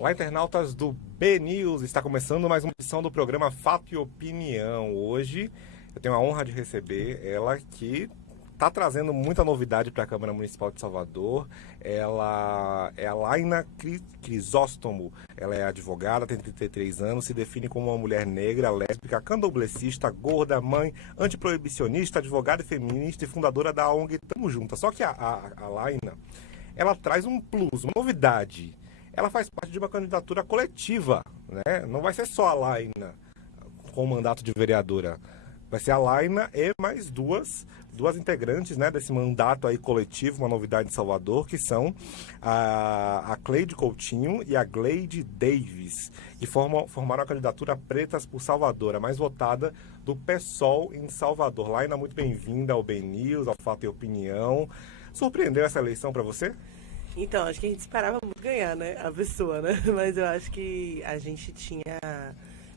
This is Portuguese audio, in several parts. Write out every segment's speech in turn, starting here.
Olá, internautas do B-News, está começando mais uma edição do programa Fato e Opinião. Hoje eu tenho a honra de receber ela que está trazendo muita novidade para a Câmara Municipal de Salvador. Ela é a Laina Crisóstomo, ela é advogada, tem 33 anos, se define como uma mulher negra, lésbica, candomblessista, gorda, mãe, antiproibicionista, advogada e feminista e fundadora da ONG Tamo Juntas. Só que a Laina, ela traz um plus, uma novidade. Ela faz parte de uma candidatura coletiva, né? Não vai ser só a Laina com o mandato de vereadora. Vai ser a Laina e mais duas integrantes, né, desse mandato aí coletivo, uma novidade em Salvador, que são a Cleide Coutinho e a Gleide Davis, que formaram a candidatura Pretas por Salvador, a mais votada do PSOL em Salvador. Laina, muito bem-vinda ao B-News, ao Fato e Opinião. Surpreendeu essa eleição para você? Então, acho que a gente esperava muito ganhar, né? A pessoa, né? Mas eu acho que a gente tinha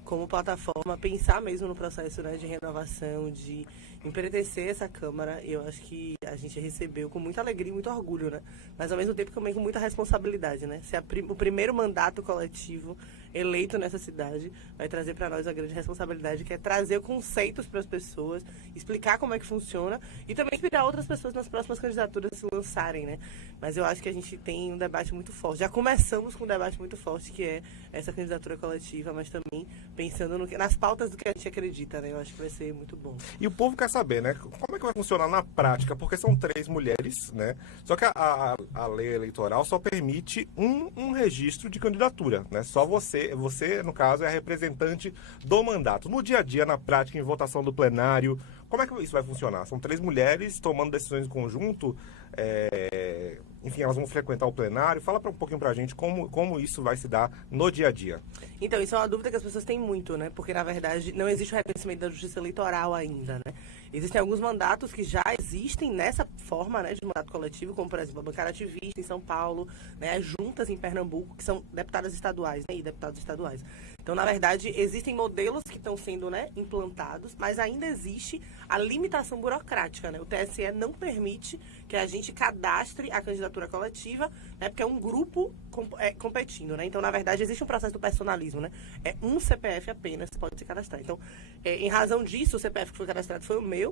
como plataforma pensar mesmo no processo, né, de renovação, de empretecer essa Câmara. E eu acho que a gente recebeu com muita alegria e muito orgulho, né? Mas ao mesmo tempo também com muita responsabilidade, né? Se o primeiro mandato coletivo eleito nessa cidade vai trazer para nós a grande responsabilidade, que é trazer conceitos para as pessoas, explicar como é que funciona e também inspirar outras pessoas nas próximas candidaturas a se lançarem, né? Mas eu acho que a gente tem um debate muito forte. Já começamos com um debate muito forte, que é essa candidatura coletiva, mas também pensando nas pautas do que a gente acredita, né? Eu acho que vai ser muito bom. E o povo quer saber, né? Como é que vai funcionar na prática? Porque são 3 mulheres, né? Só que a lei eleitoral só permite um registro de candidatura, né? Só você, no caso, é a representante do mandato. No dia a dia, na prática, em votação do plenário, como é que isso vai funcionar? São 3 mulheres tomando decisões em conjunto, enfim, elas vão frequentar o plenário. Fala um pouquinho pra gente como isso vai se dar no dia a dia. Então, isso é uma dúvida que as pessoas têm muito, né? Porque, na verdade, não existe o reconhecimento da justiça eleitoral ainda, né? Existem alguns mandatos que já existem nessa forma, né, de mandato coletivo, como, por exemplo, a bancada ativista em São Paulo, né, as juntas em Pernambuco, que são deputadas estaduais, né, e deputados estaduais. Então, na verdade, existem modelos que estão sendo, né, implantados, mas ainda existe a limitação burocrática, né? O TSE não permite que a gente cadastre a candidatura coletiva, né, porque é um grupo competindo, né? Então, na verdade, existe um processo do personalismo, né? É um CPF apenas que pode se cadastrar. Então, em razão disso, o CPF que foi cadastrado foi o meu.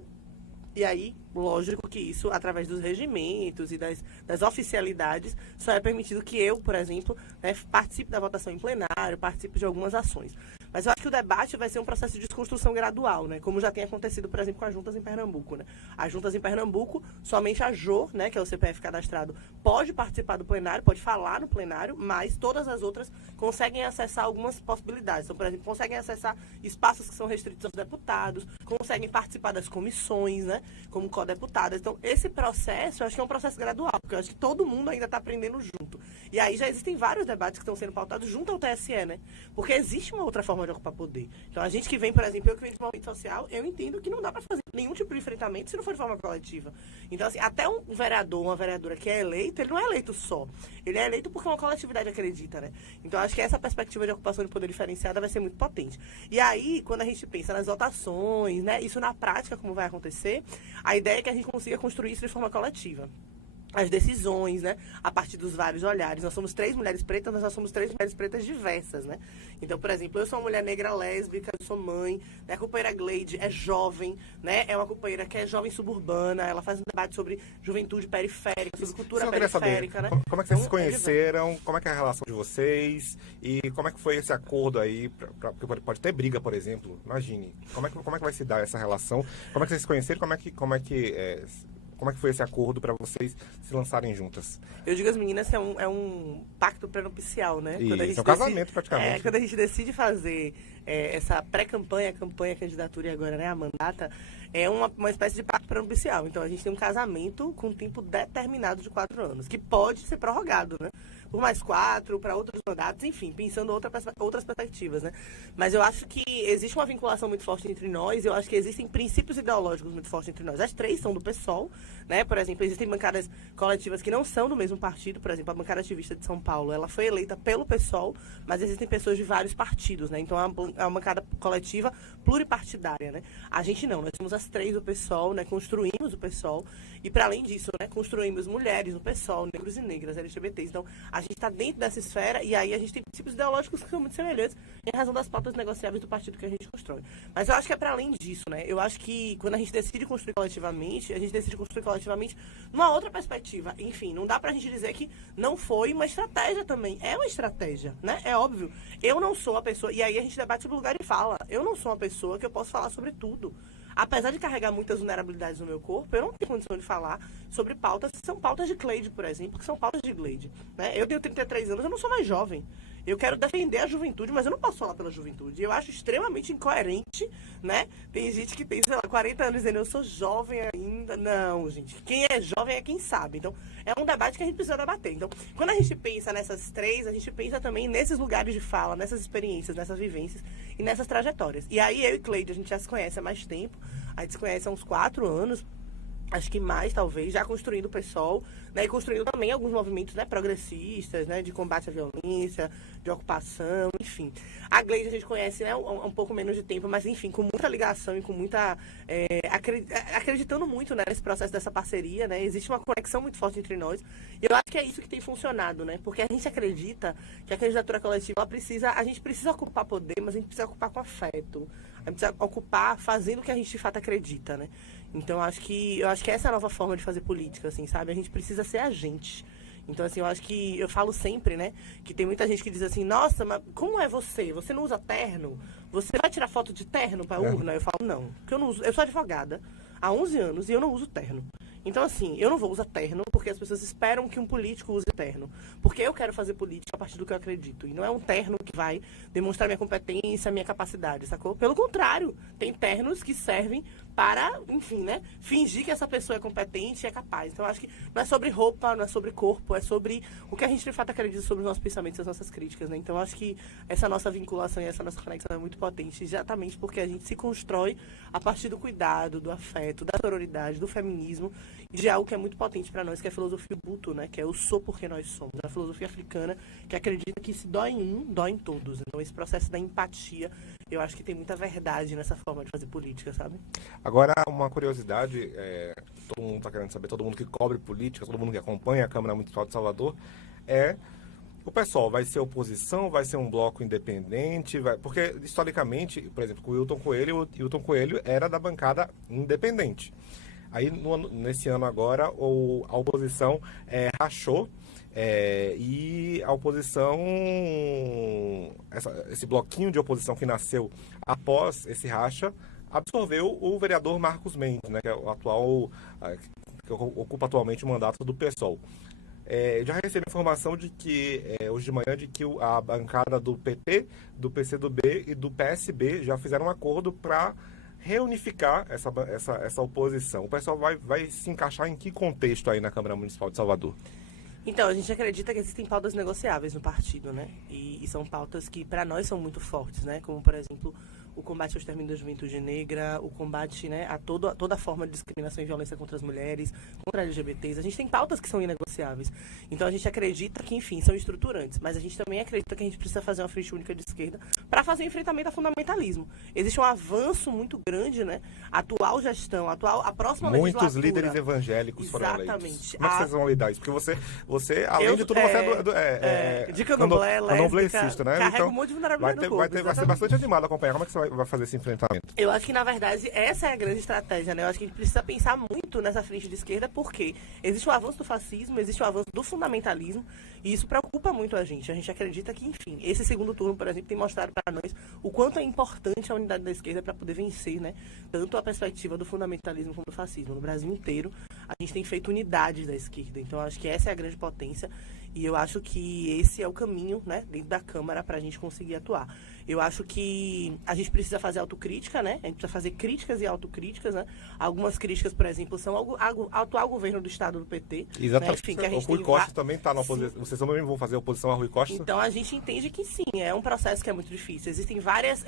E aí, lógico que isso, através dos regimentos e das oficialidades, só é permitido que eu, por exemplo, né, participe da votação em plenário, participe de algumas ações. Mas eu acho que o debate vai ser um processo de desconstrução gradual, né? Como já tem acontecido, por exemplo, com as juntas em Pernambuco, né? As juntas em Pernambuco, somente a JOR, né, que é o CPF cadastrado, pode participar do plenário, pode falar no plenário, mas todas as outras conseguem acessar algumas possibilidades. Então, por exemplo, conseguem acessar espaços que são restritos aos deputados, conseguem participar das comissões, né, como co-deputadas. Então, esse processo, eu acho que é um processo gradual, porque eu acho que todo mundo ainda está aprendendo junto. E aí já existem vários debates que estão sendo pautados junto ao TSE, né? Porque existe uma outra forma de ocupar poder. Então, a gente que vem, por exemplo, eu que venho de movimento social, eu entendo que não dá para fazer nenhum tipo de enfrentamento se não for de forma coletiva. Então, assim, até um vereador, uma vereadora que é eleito, ele não é eleito só. Ele é eleito porque uma coletividade acredita, né? Então, acho que essa perspectiva de ocupação de poder diferenciada vai ser muito potente. E aí, quando a gente pensa nas votações, né? Isso na prática, como vai acontecer, a ideia é que a gente consiga construir isso de forma coletiva. As decisões, né, a partir dos vários olhares. Nós somos 3 mulheres pretas, mas nós somos 3 mulheres pretas diversas, né? Então, por exemplo, eu sou uma mulher negra lésbica, eu sou mãe, né? A companheira Gleide é jovem, né? É uma companheira que é jovem suburbana, ela faz um debate sobre juventude periférica, sobre cultura periférica, né? Como é que vocês se conheceram, como é que é a relação de vocês e como é que foi esse acordo aí, porque pode ter briga, por exemplo, imagine. Como é que vai se dar essa relação? Como é que vocês se conheceram? Como é que foi esse acordo para vocês se lançarem juntas? Eu digo às meninas que é um pacto pré-nupcial, né? Isso, é um casamento praticamente. Quando a gente decide fazer essa pré-campanha, campanha, candidatura e agora, né, a mandata, é uma espécie de pacto pré-nupcial. Então, a gente tem um casamento com um tempo determinado de 4 anos, que pode ser prorrogado, né? Por mais 4, para outros mandatos, enfim, pensando outras perspectivas, né? Mas eu acho que existe uma vinculação muito forte entre nós, eu acho que existem princípios ideológicos muito fortes entre nós. As 3 são do PSOL, né? Por exemplo, existem bancadas coletivas que não são do mesmo partido, por exemplo, a bancada ativista de São Paulo, ela foi eleita pelo PSOL, mas existem pessoas de vários partidos, né? Então, é uma bancada coletiva pluripartidária, né? A gente não, nós somos as 3 do PSOL, né? Construímos o PSOL, e para além disso, né? Construímos mulheres no PSOL, negros e negras, LGBTs. Então, a a gente está dentro dessa esfera e aí a gente tem princípios ideológicos que são muito semelhantes em razão das pautas negociáveis do partido que a gente constrói. Mas eu acho que é para além disso, né? Eu acho que quando a gente decide construir coletivamente, a gente decide construir coletivamente numa outra perspectiva. Enfim, não dá pra gente dizer que não foi uma estratégia também. É uma estratégia, né? É óbvio. Eu não sou a pessoa, e aí a gente debate sobre lugar e fala. Eu não sou uma pessoa que eu posso falar sobre tudo. Apesar de carregar muitas vulnerabilidades no meu corpo, eu não tenho condição de falar sobre pautas que são pautas de Cleide, por exemplo, que são pautas de Gleide, né? Eu tenho 33 anos, eu não sou mais jovem. Eu quero defender a juventude, mas eu não posso falar pela juventude. Eu acho extremamente incoerente, né? Tem gente que tem, sei lá, 40 anos dizendo eu sou jovem ainda. Não, gente. Quem é jovem é quem sabe. Então, é um debate que a gente precisa debater. Então, quando a gente pensa nessas três, a gente pensa também nesses lugares de fala, nessas experiências, nessas vivências e nessas trajetórias. E aí, eu e Cleide, a gente já se conhece há mais tempo. A gente se conhece há uns 4 anos. Acho que mais, talvez, já construindo o PSOL, né, e construindo também alguns movimentos, né, progressistas, né, de combate à violência, de ocupação, enfim. A Gleide a gente conhece, né, um pouco menos de tempo, mas, enfim, com muita ligação e com muita... acreditando muito, né, nesse processo dessa parceria, né, existe uma conexão muito forte entre nós, e eu acho que é isso que tem funcionado, né, porque a gente acredita que a candidatura coletiva, a gente precisa ocupar poder, mas a gente precisa ocupar com afeto, a gente precisa ocupar fazendo o que a gente de fato acredita, né. Então, eu acho que essa é a nova forma de fazer política, assim, sabe? A gente precisa ser agente. Então, assim, eu acho que... Eu falo sempre, né? Que tem muita gente que diz assim, nossa, mas como é você? Você não usa terno? Você vai tirar foto de terno pra urna? Eu falo, não. Porque eu não uso... Eu sou advogada há 11 anos e eu não uso terno. Então, assim, eu não vou usar terno porque as pessoas esperam que um político use terno. Porque eu quero fazer política a partir do que eu acredito. E não é um terno que vai demonstrar minha competência, minha capacidade, sacou? Pelo contrário, tem ternos que servem para, enfim, né, fingir que essa pessoa é competente e é capaz. Então, eu acho que não é sobre roupa, não é sobre corpo, é sobre o que a gente, de fato, acredita sobre os nossos pensamentos e as nossas críticas, né? Então, eu acho que essa nossa vinculação e essa nossa conexão é muito potente, exatamente porque a gente se constrói a partir do cuidado, do afeto, da sororidade, do feminismo, e de algo que é muito potente para nós, que é a filosofia Ubuntu, né? Que é o sou porque nós somos. É a filosofia africana que acredita que se dói em um, dói em todos. Então, esse processo da empatia, eu acho que tem muita verdade nessa forma de fazer política, sabe? Agora, uma curiosidade, todo mundo está querendo saber, todo mundo que cobre política, todo mundo que acompanha a Câmara Municipal de Salvador, o pessoal vai ser oposição, vai ser um bloco independente, porque historicamente, por exemplo, o Wilton Coelho era da bancada independente. Aí, nesse ano agora, a oposição rachou, e a oposição, esse bloquinho de oposição que nasceu após esse racha, absorveu o vereador Marcos Mendes, né, que é o atual, que ocupa atualmente o mandato do PSOL. Já recebi informação de que, hoje de manhã, de que a bancada do PT, do PCdoB e do PSB já fizeram um acordo para reunificar essa oposição. O pessoal vai se encaixar em que contexto aí na Câmara Municipal de Salvador? Então, a gente acredita que existem pautas negociáveis no partido, né? E são pautas que, para nós, são muito fortes, né? Como, por exemplo, o combate ao extermínio da juventude negra, o combate, né, a toda forma de discriminação e violência contra as mulheres, contra LGBTs. A gente tem pautas que são inegociáveis. Então, a gente acredita que, enfim, são estruturantes. Mas a gente também acredita que a gente precisa fazer uma frente única de esquerda para fazer o enfrentamento ao fundamentalismo. Existe um avanço muito grande, né? A atual gestão, a próxima legislatura... Muitos líderes evangélicos foram eleitos. Exatamente. Como é que vocês vão lidar isso? Porque você além de tudo, você é de candomblé, lésbica, né? carrega Então, um monte de vulnerabilidade no corpo. vai ser bastante animado acompanhar. Como é que você vai fazer esse enfrentamento? Eu acho que, na verdade, essa é a grande estratégia, né? Eu acho que a gente precisa pensar muito nessa frente de esquerda, porque existe o avanço do fascismo, existe o avanço do fundamentalismo, e isso preocupa muito a gente. A gente acredita que, enfim, esse segundo turno, por exemplo, tem mostrado para nós o quanto é importante a unidade da esquerda para poder vencer, né? Tanto a perspectiva do fundamentalismo como do fascismo. No Brasil inteiro, a gente tem feito unidades da esquerda. Então, eu acho que essa é a grande potência. E eu acho que esse é o caminho, né, dentro da Câmara para a gente conseguir atuar. Eu acho que a gente precisa fazer autocrítica, né? A gente precisa fazer críticas e autocríticas, né? Algumas críticas, por exemplo, são ao atual governo do estado do PT. Exatamente. Né? Enfim, que a gente o Rui Costa também está na oposição. Vocês também vão fazer oposição a Rui Costa? Então, a gente entende que sim, é um processo que é muito difícil. Existem várias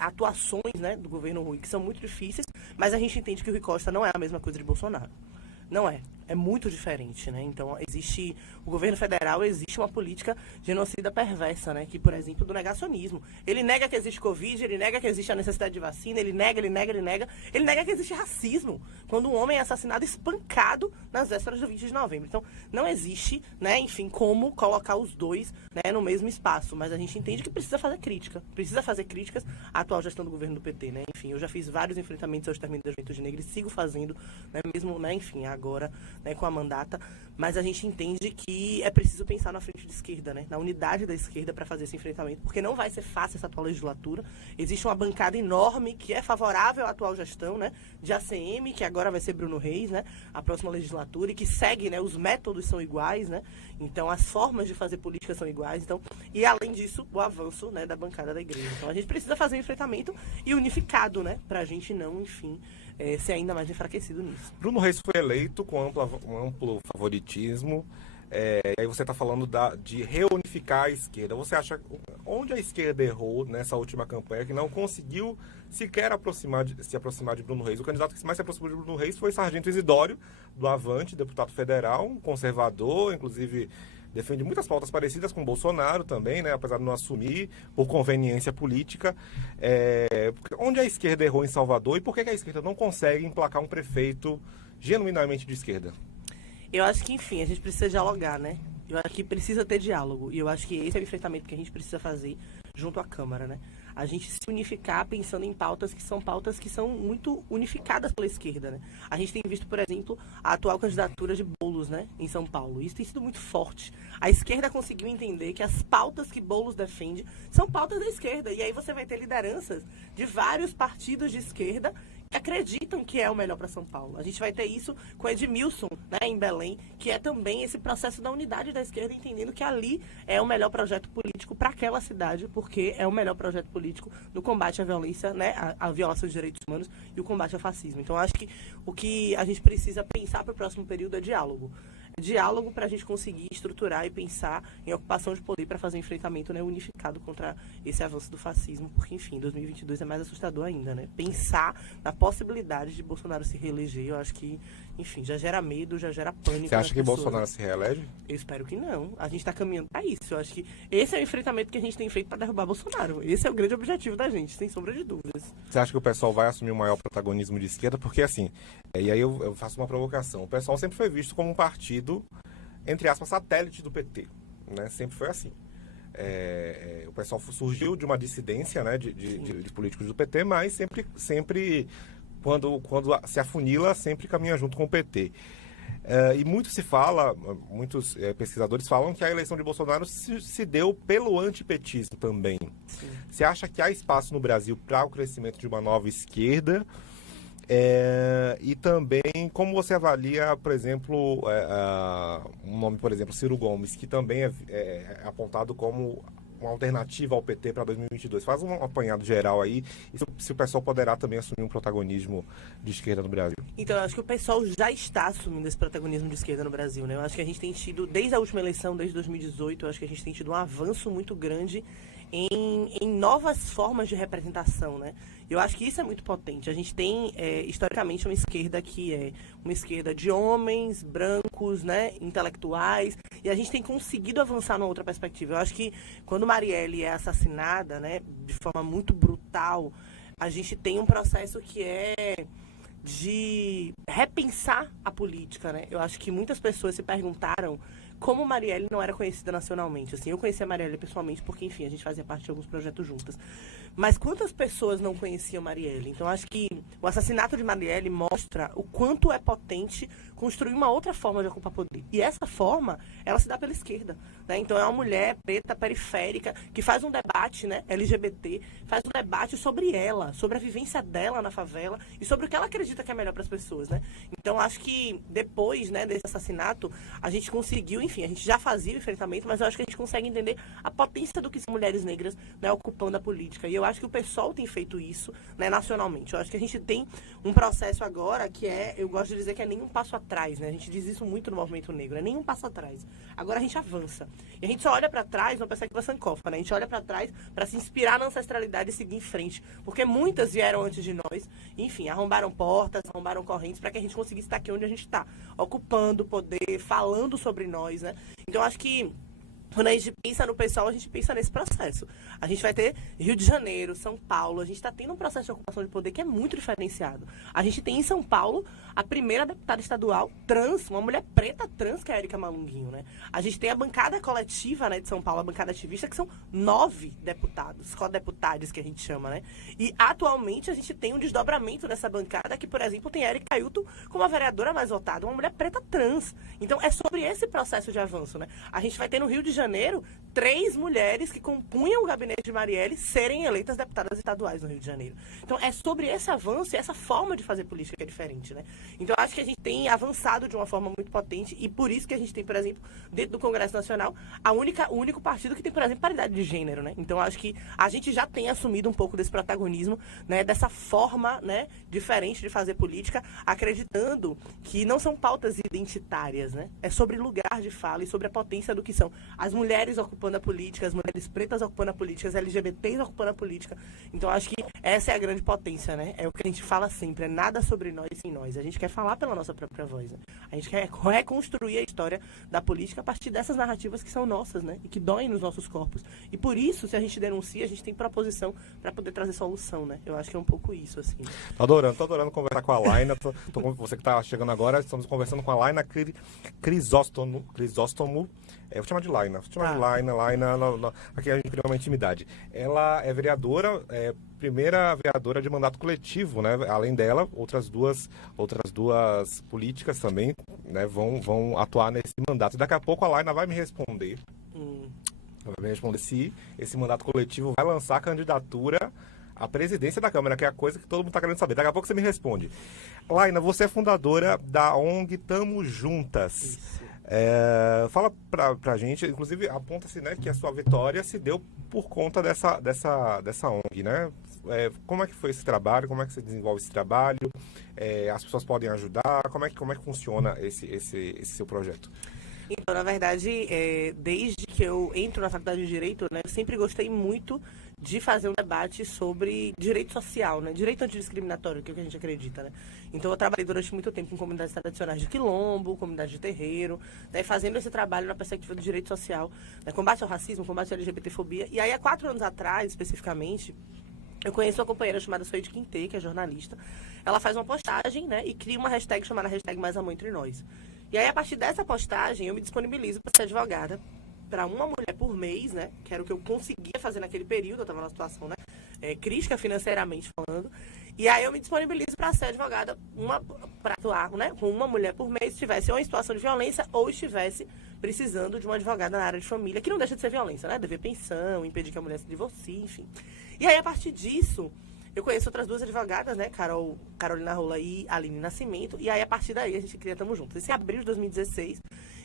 atuações, né, do governo Rui que são muito difíceis, mas a gente entende que o Rui Costa não é a mesma coisa de Bolsonaro. Não é. É muito diferente, né? Então, o governo federal existe uma política genocida perversa, né? Que, por exemplo, do negacionismo. Ele nega que existe Covid, ele nega que existe a necessidade de vacina, ele nega que existe racismo. Quando um homem é assassinado, espancado nas vésperas do 20 de novembro. Então, não existe, né, enfim, como colocar os dois, né, no mesmo espaço. Mas a gente entende que precisa fazer críticas à atual gestão do governo do PT, né? Enfim, eu já fiz vários enfrentamentos ao extermínio da juventude negra e sigo fazendo, né, mesmo, né, enfim, agora, né, com a mandata, mas a gente entende que é preciso pensar na frente de esquerda, né, na unidade da esquerda para fazer esse enfrentamento, porque não vai ser fácil essa atual legislatura. Existe uma bancada enorme que é favorável à atual gestão, né, de ACM, que agora vai ser Bruno Reis, né, a próxima legislatura, e que segue, né, os métodos são iguais, né, então as formas de fazer política são iguais, então, e além disso, o avanço, né, da bancada da igreja. Então a gente precisa fazer um enfrentamento e unificado, né, para a gente não, enfim, ser ainda mais enfraquecido nisso. Bruno Reis foi eleito com um amplo favoritismo. Aí você está falando de reunificar a esquerda. Você acha onde a esquerda errou nessa última campanha que não conseguiu sequer se aproximar de Bruno Reis? O candidato que mais se aproximou de Bruno Reis foi Sargento Isidório, do Avante, deputado federal, um conservador, inclusive defende muitas pautas parecidas com Bolsonaro também, né? Apesar de não assumir por conveniência política. Onde a esquerda errou em Salvador e por que a esquerda não consegue emplacar um prefeito genuinamente de esquerda? Eu acho que, enfim, a gente precisa dialogar, né? Eu acho que precisa ter diálogo. E eu acho que esse é o enfrentamento que a gente precisa fazer junto à Câmara, né? A gente se unificar pensando em pautas que são muito unificadas pela esquerda, né? A gente tem visto, por exemplo, a atual candidatura de Boulos, né, em São Paulo. Isso tem sido muito forte. A esquerda conseguiu entender que as pautas que Boulos defende são pautas da esquerda. E aí você vai ter lideranças de vários partidos de esquerda que acreditam que é o melhor para São Paulo. A gente vai ter isso com Edmilson, né, em Belém, que é também esse processo da unidade da esquerda, entendendo que ali é o melhor projeto político para aquela cidade, porque é o melhor projeto político no combate à violência, né, à violação dos direitos humanos e o combate ao fascismo. Então, acho que o que a gente precisa pensar para o próximo período é diálogo. Diálogo para a gente conseguir estruturar e pensar em ocupação de poder para fazer um enfrentamento, né, unificado contra esse avanço do fascismo, porque, enfim, 2022 é mais assustador ainda, né? Pensar na possibilidade de Bolsonaro se reeleger, eu acho que, enfim, já gera medo, já gera pânico. Você acha que Bolsonaro se reelege? Eu espero que não. A gente está caminhando para isso. Eu acho que esse é o enfrentamento que a gente tem feito para derrubar Bolsonaro. Esse é o grande objetivo da gente, sem sombra de dúvidas. Você acha que o pessoal vai assumir o maior protagonismo de esquerda? Porque, assim, e aí eu faço uma provocação. O pessoal sempre foi visto como um partido, entre aspas, satélite do PT, né? Sempre foi assim. O pessoal surgiu de uma dissidência, né, de políticos do PT, mas sempre quando se afunila, sempre caminha junto com o PT. E muitos pesquisadores falam que a eleição de Bolsonaro se deu pelo antipetismo também. Sim. Você acha que há espaço no Brasil para o crescimento de uma nova esquerda? E também, como você avalia, por exemplo, um nome, por exemplo, Ciro Gomes, que também é apontado como uma alternativa ao PT para 2022. Faz um apanhado geral aí, e se o pessoal poderá também assumir um protagonismo de esquerda no Brasil. Então, eu acho que o pessoal já está assumindo esse protagonismo de esquerda no Brasil, né? Eu acho que a gente tem tido, desde a última eleição, desde 2018, eu acho que a gente tem tido um avanço muito grande em novas formas de representação, né? Eu acho que isso é muito potente. A gente tem, historicamente, uma esquerda que é uma esquerda de homens, brancos, né, intelectuais, e a gente tem conseguido avançar numa outra perspectiva. Eu acho que quando Marielle é assassinada, né, de forma muito brutal, a gente tem um processo que é de repensar a política, né? Eu acho que muitas pessoas se perguntaram como Marielle não era conhecida nacionalmente. Assim, eu conheci a Marielle pessoalmente porque, enfim, a gente fazia parte de alguns projetos juntas. Mas quantas pessoas não conheciam Marielle? Então, acho que o assassinato de Marielle mostra o quanto é potente construir uma outra forma de ocupar poder. E essa forma, ela se dá pela esquerda, né? Então, é uma mulher preta, periférica, que faz um debate, né, LGBT, faz um debate sobre ela, sobre a vivência dela na favela e sobre o que ela acredita que é melhor para as pessoas, né? Então, acho que depois, né, desse assassinato, a gente conseguiu, enfim, a gente já fazia o enfrentamento, mas eu acho que a gente consegue entender a potência do que são mulheres negras, né, ocupando a política. E eu acho que o PSOL tem feito isso, né, nacionalmente. Eu acho que a gente tem um processo agora que eu gosto de dizer que é nenhum passo atrás, né? A gente diz isso muito no movimento negro, é nenhum passo atrás. Agora a gente avança. E a gente só olha para trás numa perspectiva sancófona, né? A gente olha para trás para se inspirar na ancestralidade e seguir em frente. Porque muitas vieram antes de nós, enfim, arrombaram portas, arrombaram correntes para que a gente conseguisse estar aqui onde a gente está, ocupando poder, falando sobre nós, né? Então, acho que quando a gente pensa no pessoal, a gente pensa nesse processo. A gente vai ter Rio de Janeiro, São Paulo, a gente está tendo um processo de ocupação de poder que é muito diferenciado. A gente tem em São Paulo a primeira deputada estadual trans, uma mulher preta trans, que é a Érica Malunguinho, né? A gente tem a bancada coletiva, né, de São Paulo, a bancada ativista, que são 9 deputados, co-deputados que a gente chama, né? E atualmente a gente tem um desdobramento nessa bancada que, por exemplo, tem a Érica Ailton como a vereadora mais votada, uma mulher preta trans. Então é sobre esse processo de avanço, né? A gente vai ter no Rio de Janeiro 3 mulheres que compunham o gabinete de Marielle serem eleitas deputadas estaduais no Rio de Janeiro. Então é sobre esse avanço e essa forma de fazer política que é diferente, né? Então eu acho que a gente tem avançado de uma forma muito potente e por isso que a gente tem, por exemplo, dentro do Congresso Nacional, o único partido que tem, por exemplo, paridade de gênero, né? Então eu acho que a gente já tem assumido um pouco desse protagonismo, né? Dessa forma, né, diferente de fazer política, acreditando que não são pautas identitárias, né? É sobre lugar de fala e sobre a potência do que são as mulheres ocupando a política, as mulheres pretas ocupando a política, as LGBTs ocupando a política. Então, acho que essa é a grande potência, né? É o que a gente fala sempre, é nada sobre nós sem nós. A gente quer falar pela nossa própria voz, né? A gente quer reconstruir a história da política a partir dessas narrativas que são nossas, né? E que doem nos nossos corpos. E por isso, se a gente denuncia, a gente tem proposição para poder trazer solução, né? Eu acho que é um pouco isso, assim. Tô adorando conversar com a Laina. Você que tá chegando agora, estamos conversando com a Laina Crisóstomo. Eu vou chamar de Laina. Laina, aqui a gente cria uma intimidade. Ela é vereadora, primeira vereadora de mandato coletivo, né? Além dela, outras duas políticas também, né, vão atuar nesse mandato. Daqui a pouco a Laina vai me responder. Vai me responder se esse mandato coletivo vai lançar a candidatura à presidência da Câmara, que é a coisa que todo mundo está querendo saber. Daqui a pouco você me responde. Laina, você é fundadora da ONG Tamo Juntas. Isso. Fala pra gente, inclusive aponta-se, né, que a sua vitória se deu por conta dessa ONG, né? Como é que foi esse trabalho? Como é que você desenvolve esse trabalho? As pessoas podem ajudar? Como é que funciona esse seu projeto? Então, na verdade, desde que eu entro na faculdade de Direito, né, eu sempre gostei muito de fazer um debate sobre direito social, né? Direito antidiscriminatório, que é o que a gente acredita, né? Então, eu trabalhei durante muito tempo com comunidades tradicionais de quilombo, comunidade de terreiro, né? Fazendo esse trabalho na perspectiva do direito social, né? Combate ao racismo, combate à LGBTfobia. E aí, há 4 anos atrás, especificamente, eu conheço uma companheira chamada Suede Quintê, que é jornalista. Ela faz uma postagem, né? E cria uma hashtag chamada hashtag Mais Amor Entre Nós. E aí, a partir dessa postagem, eu me disponibilizo para ser advogada para uma mulher por mês, né? Que era o que eu conseguia fazer naquele período. Eu estava numa situação, né, crítica financeiramente falando. E aí eu me disponibilizo para ser advogada, para atuar, né, com uma mulher por mês, estivesse ou em situação de violência ou estivesse precisando de uma advogada na área de família, que não deixa de ser violência, né? Dever pensão, impedir que a mulher se divorcie, enfim. E aí, a partir disso, eu conheço outras 2 advogadas, né? Carolina Rola e Aline Nascimento. E aí, a partir daí, a gente cria Tamo Juntos. Esse é abril de 2016.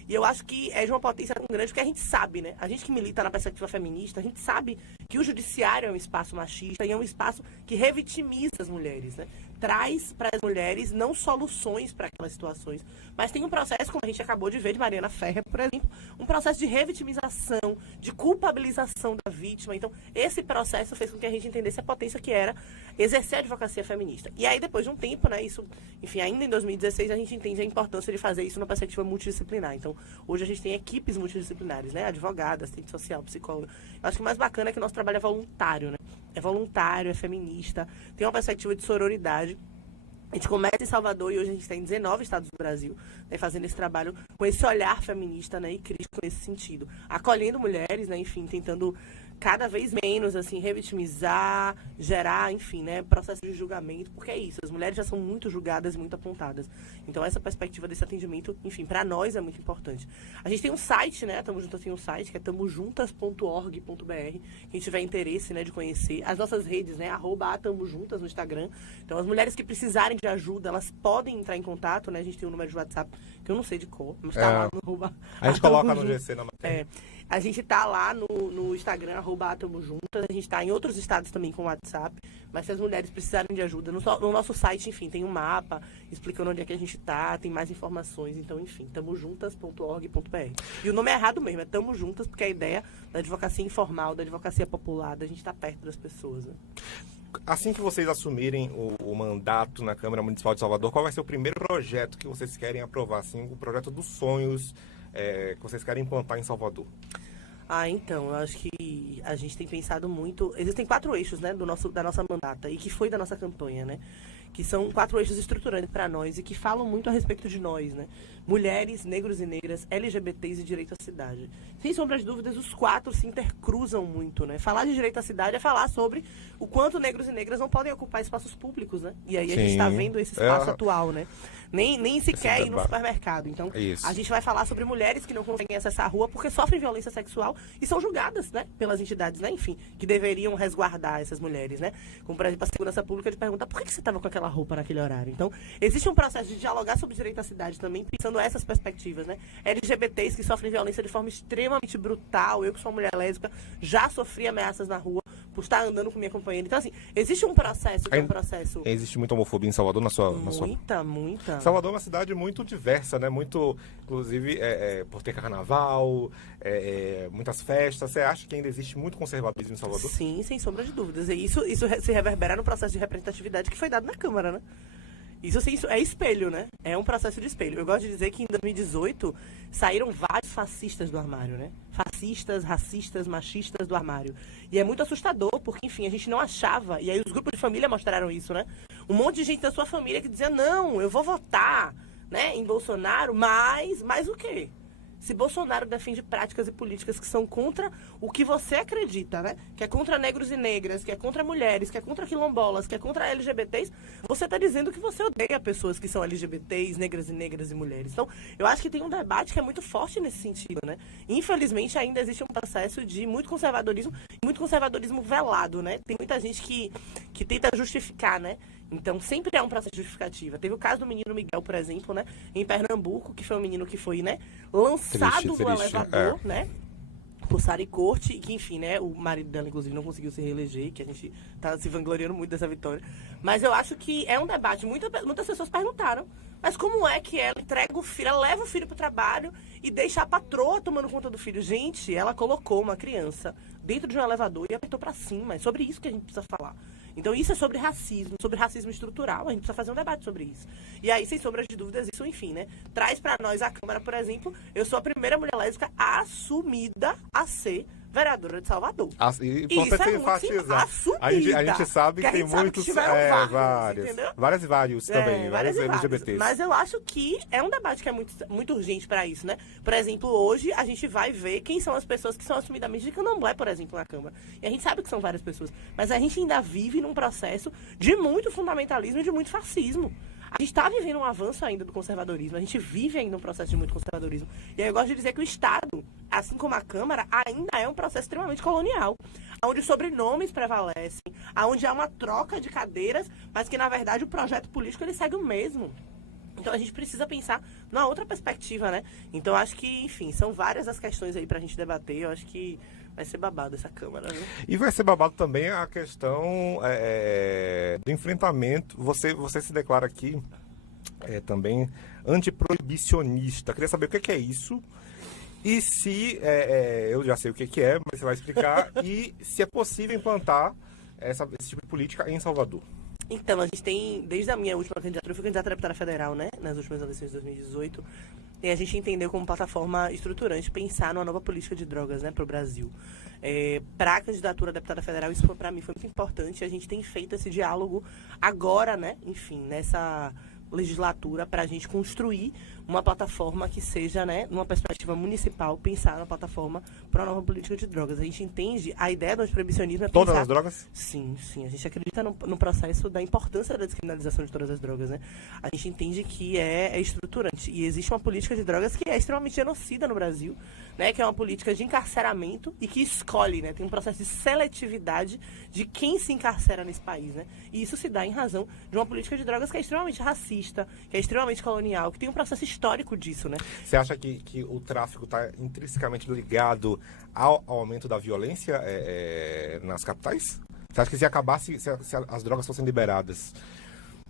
E eu acho que é de uma potência tão grande, porque a gente sabe, né? A gente que milita na perspectiva feminista, a gente sabe que o judiciário é um espaço machista e é um espaço que revitimiza as mulheres, né? Traz para as mulheres não soluções para aquelas situações, mas tem um processo, como a gente acabou de ver de Mariana Ferrer, por exemplo, um processo de revitimização, de culpabilização da vítima. Então, esse processo fez com que a gente entendesse a potência que era exercer a advocacia feminista. E aí, depois de um tempo, né, isso, enfim, ainda em 2016, a gente entende a importância de fazer isso numa perspectiva multidisciplinar. Então, hoje a gente tem equipes multidisciplinares, né, advogada, assistente social, psicóloga. Eu acho que o mais bacana é que o nosso trabalho é voluntário, né? É voluntário, é feminista, tem uma perspectiva de sororidade. A gente começa em Salvador e hoje a gente está em 19 estados do Brasil, né, fazendo esse trabalho com esse olhar feminista, né, e crítico nesse sentido. Acolhendo mulheres, né, enfim, tentando cada vez menos, assim, revitimizar, gerar, enfim, né, processo de julgamento, porque é isso, as mulheres já são muito julgadas e muito apontadas. Então, essa perspectiva desse atendimento, enfim, para nós é muito importante. A gente tem um site, né, Tamo Juntas tem um site, que é tamojuntas.org.br, quem tiver interesse, né, de conhecer. As nossas redes, né, @tamojuntas no Instagram. Então, as mulheres que precisarem de ajuda, elas podem entrar em contato, né, a gente tem um número de WhatsApp, que eu não sei de cor, mas tá lá no arroba. A gente coloca no GC na matéria. A gente tá lá no Instagram, arroba Tamo Juntas. A gente tá em outros estados também com o WhatsApp. Mas se as mulheres precisarem de ajuda, no nosso site, enfim, tem um mapa explicando onde é que a gente tá, tem mais informações. Então, enfim, tamojuntas.org.br. E o nome é errado mesmo, é Tamo Juntas, porque a ideia da advocacia informal, da advocacia popular, da gente tá perto das pessoas, né? Assim que vocês assumirem o mandato na Câmara Municipal de Salvador, qual vai ser o primeiro projeto que vocês querem aprovar? Assim, o projeto dos sonhos que vocês querem implantar em Salvador? Então, eu acho que a gente tem pensado muito... Existem 4 eixos, né, da nossa mandata, e que foi da nossa campanha, né? Que são 4 eixos estruturantes para nós e que falam muito a respeito de nós, né? Mulheres, negros e negras, LGBTs e direito à cidade. Sem sombra de dúvidas, os 4 se intercruzam muito, né? Falar de direito à cidade é falar sobre o quanto negros e negras não podem ocupar espaços públicos, né? E aí a gente está vendo esse espaço atual, né? Nem sequer ir no supermercado. Então, a gente vai falar sobre mulheres que não conseguem acessar a rua porque sofrem violência sexual e são julgadas, né? Pelas entidades, né? Enfim, que deveriam resguardar essas mulheres, né? Como, por exemplo, a segurança pública de perguntar por que você estava com aquela roupa naquele horário. Então, existe um processo de dialogar sobre direito à cidade também, pensando essas perspectivas, né? LGBTs que sofrem violência de forma extremamente brutal. Eu, que sou uma mulher lésbica, já sofri ameaças na rua por estar andando com minha companheira. Então, assim, existe um processo Existe muita homofobia em Salvador na sua... Muita. Salvador é uma cidade muito diversa, né? Muito, inclusive, por ter carnaval, muitas festas. Você acha que ainda existe muito conservadorismo em Salvador? Sim, sem sombra de dúvidas. E isso se reverbera no processo de representatividade que foi dado na Câmara, né? Isso é espelho, né? É um processo de espelho. Eu gosto de dizer que em 2018 saíram vários fascistas do armário, né? Fascistas, racistas, machistas do armário. E é muito assustador, porque, enfim, a gente não achava, e aí os grupos de família mostraram isso, né? Um monte de gente da sua família que dizia, não, eu vou votar, né, em Bolsonaro, mas o quê? Se Bolsonaro defende práticas e políticas que são contra o que você acredita, né? Que é contra negros e negras, que é contra mulheres, que é contra quilombolas, que é contra LGBTs, você está dizendo que você odeia pessoas que são LGBTs, negras e mulheres. Então, eu acho que tem um debate que é muito forte nesse sentido, né? Infelizmente, ainda existe um processo de muito conservadorismo velado, né? Tem muita gente que tenta justificar, né? Então, sempre é um processo de justificativa. Teve o caso do menino Miguel, por exemplo, né? Em Pernambuco, que foi um menino que foi, né? Lançado no elevador, né? Por Sara Corte, que, enfim, né? O marido dela, inclusive, não conseguiu se reeleger, que a gente tá se vangloriando muito dessa vitória. Mas eu acho que é um debate. Muitas pessoas perguntaram, mas como é que ela entrega o filho, ela leva o filho pro trabalho e deixa a patroa tomando conta do filho? Gente, ela colocou uma criança dentro de um elevador e apertou pra cima. É sobre isso que a gente precisa falar. Então, isso é sobre racismo estrutural. A gente precisa fazer um debate sobre isso. E aí, sem sombra de dúvidas, isso, enfim, né? Traz pra nós a Câmara, por exemplo, eu sou a primeira mulher lésbica assumida a ser vereadora de Salvador. E isso é enfatizar. A gente sabe que tem muitos... Vários também, vários LGBTs. Mas eu acho que é um debate que é muito urgente para isso, né? Por exemplo, hoje a gente vai ver quem são as pessoas que são assumidamente de candomblé, por exemplo, na Câmara. E a gente sabe que são várias pessoas. Mas a gente ainda vive num processo de muito fundamentalismo e de muito fascismo. A gente está vivendo um avanço ainda do conservadorismo, a gente vive ainda um processo de muito conservadorismo. E aí eu gosto de dizer que o Estado, assim como a Câmara, ainda é um processo extremamente colonial, onde sobrenomes prevalecem, onde há uma troca de cadeiras, mas que, na verdade, o projeto político ele segue o mesmo. Então a gente precisa pensar numa outra perspectiva, né? Então acho que, enfim, são várias as questões aí pra gente debater. Eu acho que vai ser babado essa Câmara, né? E vai ser babado também a questão do enfrentamento. Você se declara aqui também antiproibicionista. Queria saber o que é isso. E se, eu já sei o que é, mas você vai explicar. E se é possível implantar esse tipo de política em Salvador. Então, a gente tem, desde a minha última candidatura, eu fui candidata a deputada federal, né? Nas últimas eleições de 2018. E a gente entendeu como plataforma estruturante pensar numa nova política de drogas, né, para o Brasil. Para a candidatura a deputada federal, isso para mim foi muito importante. A gente tem feito esse diálogo agora, né? Enfim, nessa legislatura, para a gente construir uma plataforma que seja, né, numa perspectiva municipal, pensar na plataforma para uma nova política de drogas. A gente entende a ideia do antiproibicionismo é pensar... Todas as drogas? Sim. A gente acredita no processo da importância da descriminalização de todas as drogas, né? A gente entende que é estruturante. E existe uma política de drogas que é extremamente genocida no Brasil, né? Que é uma política de encarceramento e que escolhe, né? Tem um processo de seletividade de quem se encarcera nesse país, né? E isso se dá em razão de uma política de drogas que é extremamente racista, que é extremamente colonial, que tem um processo histórico disso, né? Você acha que o tráfico está intrinsecamente ligado ao aumento da violência nas capitais? Você acha que se acabasse, se as drogas fossem liberadas,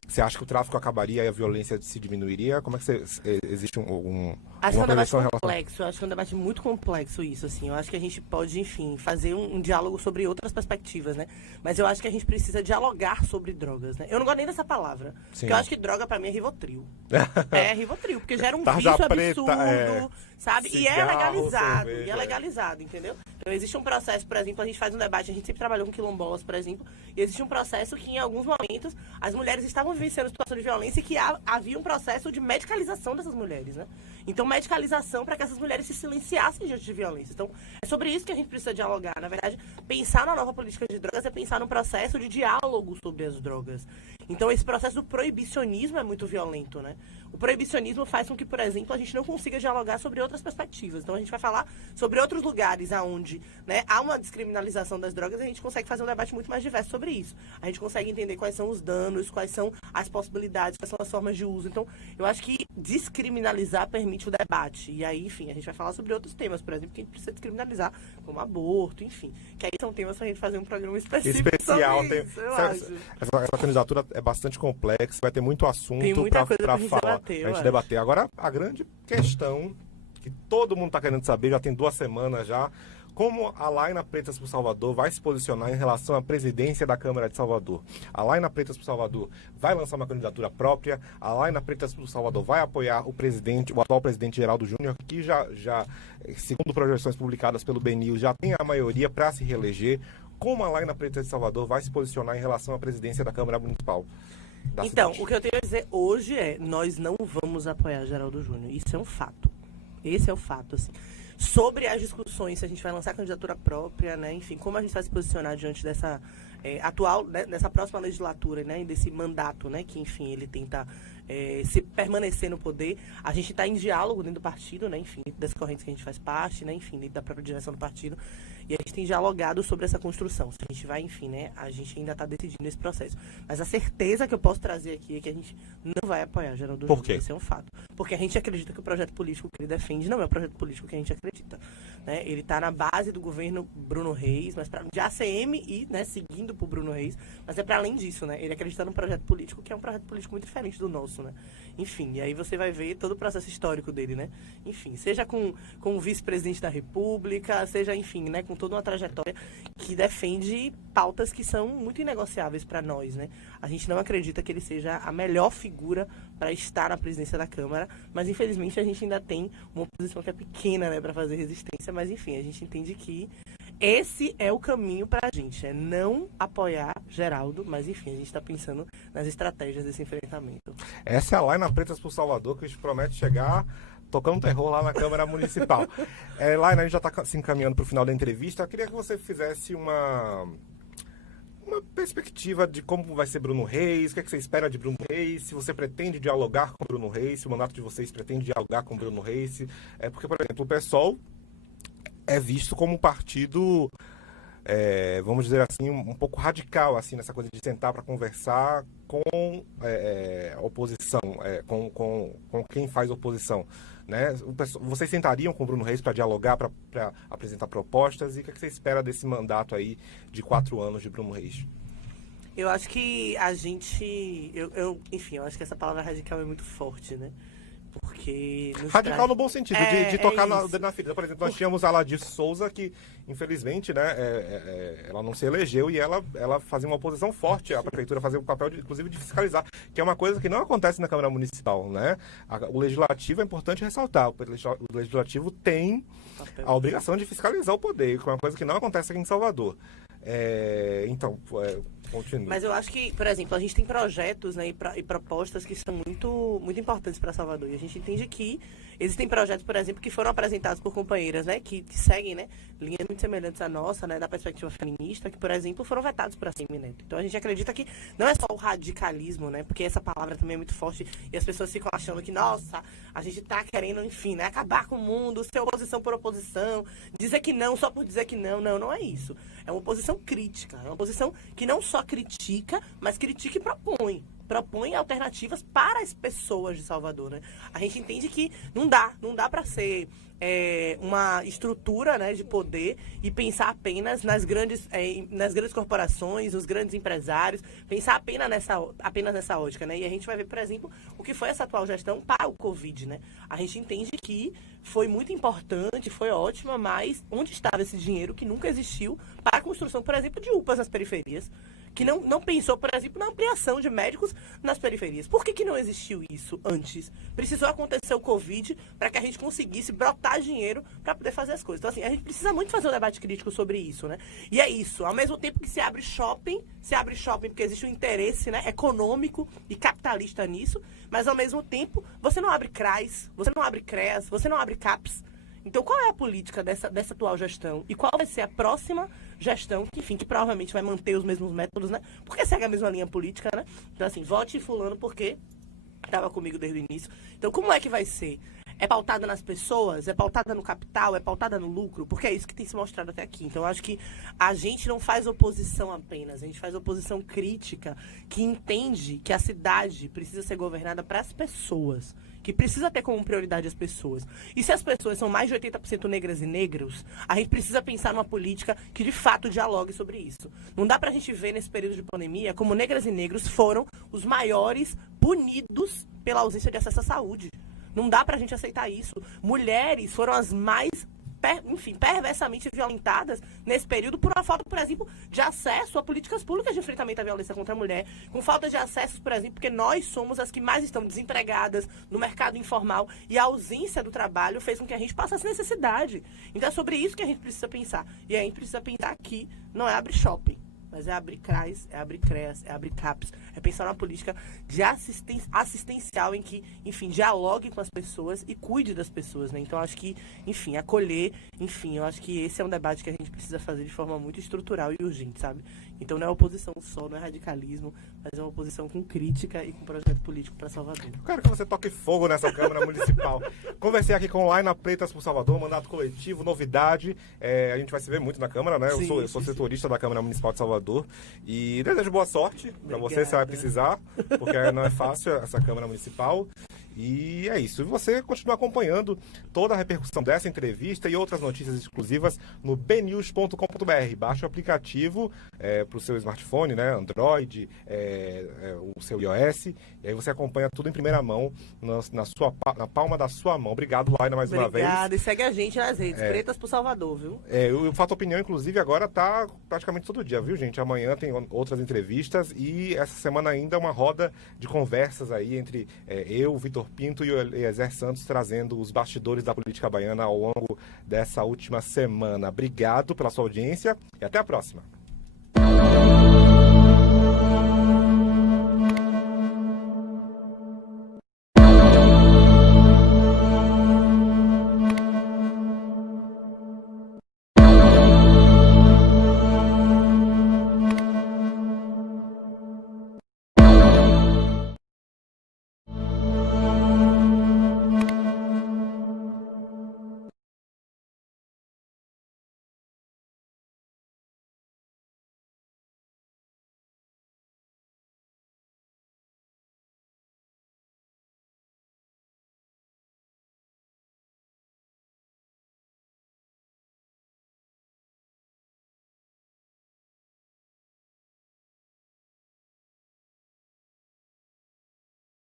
você acha que o tráfico acabaria e a violência se diminuiria? Como é que existe Acho que é um debate prevenção em relação... complexo, acho que é um debate muito complexo isso, assim. Eu acho que a gente pode, enfim, fazer um diálogo sobre outras perspectivas, né? Mas eu acho que a gente precisa dialogar sobre drogas, né? Eu não gosto nem dessa palavra. Sim. Porque eu acho que droga pra mim é Rivotril. É Rivotril, porque gera um Tarja vício preta, absurdo, sabe? E é cigarro, legalizado, cerveja, e é legalizado, entendeu? Então existe um processo, por exemplo, a gente faz um debate, a gente sempre trabalhou com quilombolas, por exemplo, e existe um processo que em alguns momentos as mulheres estavam vivenciando situação de violência e que havia um processo de medicalização dessas mulheres, né? Então, medicalização para que essas mulheres se silenciassem diante de violência. Então, é sobre isso que a gente precisa dialogar. Na verdade, pensar na nova política de drogas é pensar num processo de diálogo sobre as drogas. Então, esse processo do proibicionismo é muito violento, né? O proibicionismo faz com que, por exemplo, a gente não consiga dialogar sobre outras perspectivas. Então, a gente vai falar sobre outros lugares onde, né, há uma descriminalização das drogas e a gente consegue fazer um debate muito mais diverso sobre isso. A gente consegue entender quais são os danos, quais são as possibilidades, quais são as formas de uso. Então, eu acho que descriminalizar permite o debate. E aí, enfim, a gente vai falar sobre outros temas, por exemplo, que a gente precisa descriminalizar, como aborto, enfim. Que aí são temas pra gente fazer um programa específico especial. sobre isso, eu acho. Essa candidatura é bastante complexa, vai ter muito assunto para falar, a gente acho. debater. Agora, a grande questão que todo mundo está querendo saber, já tem 2 semanas já, como a Laina Pretas por Salvador vai se posicionar em relação à presidência da Câmara de Salvador. A Laina Pretas por Salvador vai lançar uma candidatura própria, a Laina Pretas por Salvador vai apoiar o atual presidente Geraldo Júnior, que já, segundo projeções publicadas pelo BNews, já tem a maioria para se reeleger. Como a Laina Pretas de Salvador vai se posicionar em relação à presidência da Câmara Municipal? Então, o que eu tenho a dizer hoje é, nós não vamos apoiar Geraldo Júnior. Isso é um fato. Esse é o fato, assim. Sobre as discussões, se a gente vai lançar candidatura própria, né? Enfim, como a gente vai se posicionar diante dessa atual, né, dessa próxima legislatura, né? Desse mandato, né? Que, enfim, ele tenta se permanecer no poder. A gente está em diálogo dentro do partido, né? Enfim, das correntes que a gente faz parte, né? Enfim, dentro da própria direção do partido. E a gente tem dialogado sobre essa construção. Se a gente vai, enfim, né? A gente ainda está decidindo esse processo. Mas a certeza que eu posso trazer aqui é que a gente não vai apoiar Geraldo Júnior. Por quê? Esse é um fato. Porque a gente acredita que o projeto político que ele defende não é o projeto político que a gente acredita. Né? Ele está na base do governo Bruno Reis, mas de ACM e, né, seguindo para o Bruno Reis. Mas é para além disso, né? Ele acredita num projeto político que é um projeto político muito diferente do nosso, né? Enfim, e aí você vai ver todo o processo histórico dele, né? Enfim, seja com o vice-presidente da República, seja, enfim, né, com toda uma trajetória que defende pautas que são muito inegociáveis para nós, né? A gente não acredita que ele seja a melhor figura para estar na presidência da Câmara, mas infelizmente a gente ainda tem uma oposição que é pequena, né, para fazer resistência, mas enfim, a gente entende que esse é o caminho para a gente, é não apoiar Geraldo, mas enfim, a gente está pensando nas estratégias desse enfrentamento. Essa é a Laina Pretas por Salvador, que a gente promete chegar tocando terror lá na Câmara Municipal. Laina, a gente já está se encaminhando para o final da entrevista. Eu queria que você fizesse uma perspectiva de como vai ser Bruno Reis, o que é que você espera de Bruno Reis, se você pretende dialogar com Bruno Reis, se o mandato de vocês pretende dialogar com Bruno Reis. Porque, por exemplo, o PSOL é visto como um partido, vamos dizer assim, um pouco radical assim, nessa coisa de sentar para conversar com a oposição, com quem faz oposição. Né? Vocês sentariam com o Bruno Reis para dialogar, para apresentar propostas? E o que você espera desse mandato aí de 4 anos de Bruno Reis? Eu acho que a gente... enfim, eu acho que essa palavra radical é muito forte, né? Porque... Radical no bom sentido, de tocar na ferida. Por exemplo, nós tínhamos a Ladir Souza, que infelizmente, né, ela não se elegeu e ela fazia uma oposição forte à prefeitura, fazia o papel, inclusive, de fiscalizar, que é uma coisa que não acontece na Câmara Municipal, né? O Legislativo é importante ressaltar, o Legislativo tem a obrigação de fiscalizar o poder, que é uma coisa que não acontece aqui em Salvador. Então, continue. Mas eu acho que, por exemplo, a gente tem projetos, né, e propostas que são muito, muito importantes para Salvador. E a gente entende que existem projetos, por exemplo, que foram apresentados por companheiras, né, que seguem, né, linhas muito semelhantes à nossa, né, da perspectiva feminista, que, por exemplo, foram vetados por ACM Neto. Então a gente acredita que não é só o radicalismo, né, porque essa palavra também é muito forte e as pessoas ficam achando que, nossa, a gente tá querendo, enfim, né, acabar com o mundo, ser oposição por oposição, dizer que não só por dizer que não. Não é isso. É uma oposição crítica, é uma oposição que não só critica, mas critica e propõe. propõe alternativas para as pessoas de Salvador, né? A gente entende que não dá para ser uma estrutura, né, de poder e pensar apenas nas grandes corporações, os grandes empresários, pensar apenas nessa ótica, né? E a gente vai ver, por exemplo, o que foi essa atual gestão para o Covid, né? A gente entende que foi muito importante, foi ótima, mas onde estava esse dinheiro que nunca existiu para a construção, por exemplo, de UPAs nas periferias? Que não pensou, por exemplo, na ampliação de médicos nas periferias. Por que não existiu isso antes? Precisou acontecer o Covid para que a gente conseguisse brotar dinheiro para poder fazer as coisas. Então, assim, a gente precisa muito fazer um debate crítico sobre isso, né? E é isso. Ao mesmo tempo que se abre shopping porque existe um interesse, né, econômico e capitalista nisso, mas ao mesmo tempo você não abre CRAS, você não abre CREAS, você não abre CAPS. Então, qual é a política dessa atual gestão? E qual vai ser a próxima gestão, que, enfim, que provavelmente vai manter os mesmos métodos, né? Porque segue a mesma linha política, né? Então, assim, vote fulano porque estava comigo desde o início. Então, como é que vai ser? É pautada nas pessoas? É pautada no capital? É pautada no lucro? Porque é isso que tem se mostrado até aqui. Então, eu acho que a gente não faz oposição apenas. A gente faz oposição crítica que entende que a cidade precisa ser governada para as pessoas, que precisa ter como prioridade as pessoas. E se as pessoas são mais de 80% negras e negros, a gente precisa pensar numa política que de fato dialogue sobre isso. Não dá pra gente ver nesse período de pandemia como negras e negros foram os maiores punidos pela ausência de acesso à saúde. Não dá pra gente aceitar isso. Mulheres foram as mais perversamente violentadas nesse período por uma falta, por exemplo, de acesso a políticas públicas de enfrentamento à violência contra a mulher, com falta de acesso, por exemplo, porque nós somos as que mais estão desempregadas no mercado informal e a ausência do trabalho fez com que a gente passasse necessidade. Então é sobre isso que a gente precisa pensar. E a gente precisa pensar que não é abrir shopping, mas é abrir CRAS, é abrir CREAS, é abrir CAPS, é pensar numa política de assistencial em que, enfim, dialogue com as pessoas e cuide das pessoas, né? Então, acho que, enfim, acolher, enfim, eu acho que esse é um debate que a gente precisa fazer de forma muito estrutural e urgente, sabe? Então, não é oposição só, não é radicalismo, mas é uma oposição com crítica e com projeto político para Salvador. Eu quero que você toque fogo nessa Câmara Municipal. Conversei aqui com Laina Pretas por Salvador, mandato coletivo, novidade. A gente vai se ver muito na Câmara, né? Sim, eu sou setorista da Câmara Municipal de Salvador. E desejo boa sorte para você vai precisar, porque não é fácil essa Câmara Municipal. E é isso. E você continua acompanhando toda a repercussão dessa entrevista e outras notícias exclusivas no bnews.com.br. Baixe o aplicativo para o seu smartphone, né? Android, o seu iOS. E aí você acompanha tudo em primeira mão, na palma da sua mão. Obrigado, Laina, mais uma vez. Obrigada. E segue a gente nas redes. Pretas por Salvador, viu? O Fato Opinião, inclusive, agora tá praticamente todo dia, viu, gente? Amanhã tem outras entrevistas e essa semana ainda uma roda de conversas aí entre eu, o Vitor Pinto e o Eliezer Santos, trazendo os bastidores da política baiana ao longo dessa última semana. Obrigado pela sua audiência e até a próxima.